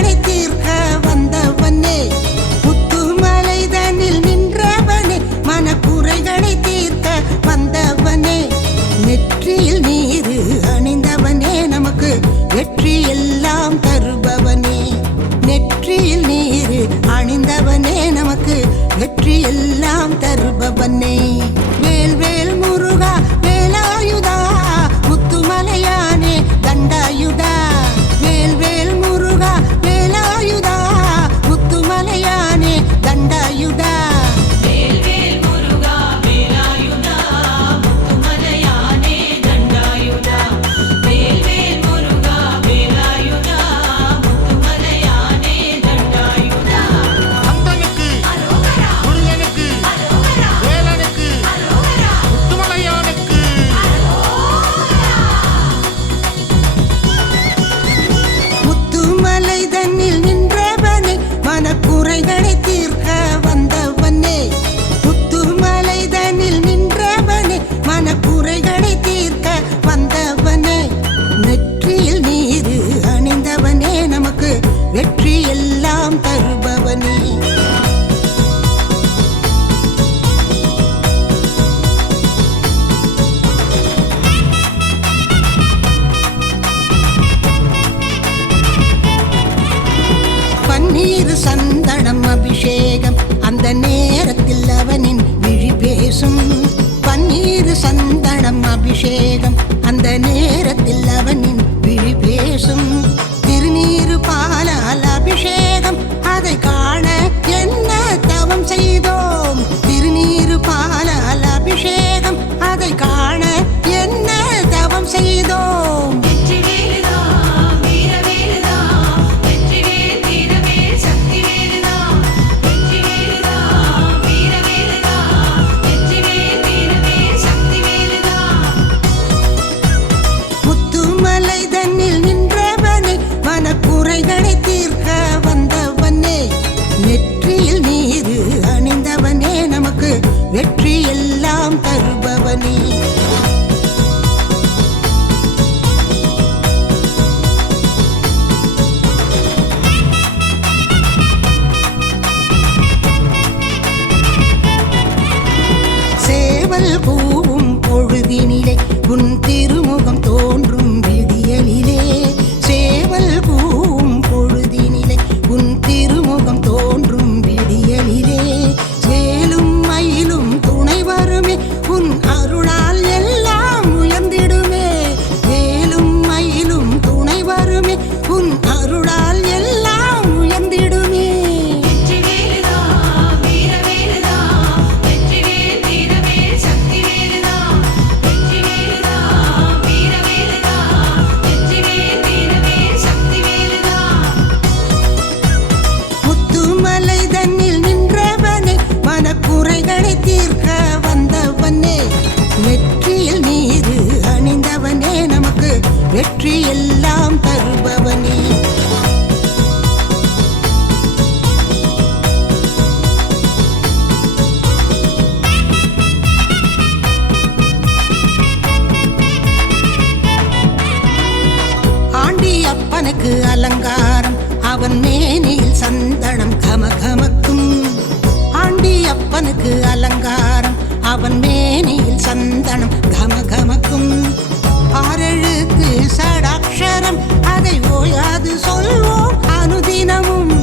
குறைகளை தீர்க்க வந்தவனே, முத்துமலைதனில் நின்றவனே, மனக்குறைகளை தீர்க்க வந்தவனே, நெற்றியில் நீரு அணிந்தவனே, நமக்கு வெற்றி எல்லாம் தருபவனே, நெற்றியில் நீரு அணிந்தவனே, நமக்கு வெற்றி எல்லாம் தருபவனே. வேல் வேல் முருகா வேலாயுதா, முத்துமலையானே தண்டாயுதா, வேல் வேல் முருகா வேலாயுதா, முத்துமலையானே தண்டாயுதா. குறைகளை தீர்க்க வந்தவனே, முத்துமலைதனில் நின்றவனே, மனக்குறைகளை தீர்க்க வந்தவனே, நெற்றியில் நீரு அணிந்தவனே, நமக்கு வெற்றி எல்லாம் தருபவனே. பன்னீர் சந்தனம் அபிஷேகம், அந்த நேரத்தில் அவனின் விழி பேசும். பன்னீர் சந்தனம் அபிஷேகம், அந்த நேரத்தில் அவனின் விழி பேசும். திருநீரு பாலால் அபிஷேகம், அதை காண என்ன தவம் செய்தோம். திருநீரு பாலால் அபிஷேகம், அதை காண என்ன தவம் செய்தோம். குறைகளை தீர்க்க வந்தவனே, நெற்றியில் நீரு அணிந்தவனே, நமக்கு வெற்றி எல்லாம் தருபவனே. சேவல் பூவும் பொழுதினிலே, உன் திருமுகம் தோன்றும் விடியலிலே, சேவல் பூவும் பொழுதினிலே, உன் திருமுகம் தோன்றும் விடியலிலே, சேலும் மயிலும் துணை வருமே, உன் அருளால் எல்லாம் உயர்ந்திடுமே, சேலும் மயிலும் துணை வருமே, உன் அருளால் எல்லாம் உயர்ந்திடுமே. குறைகளை தீர்க்க வந்தவனே, நெற்றியில் நீரு அணிந்தவனே, நமக்கு வெற்றி எல்லாம் தருபவனே. ஆண்டி அப்பனுக்கு அலங்காரம், அவன் மேனியில் சந்தனம் கமகமக்கும். ஆண்டி அப்பனுக்கு அலங்காரம், அவன் மேனியில் சந்தனம் கமகமக்கும். ஆறெழுத்து சடாட்சரம், அதை ஓயாது சொல்வோம் அனுதினமும்.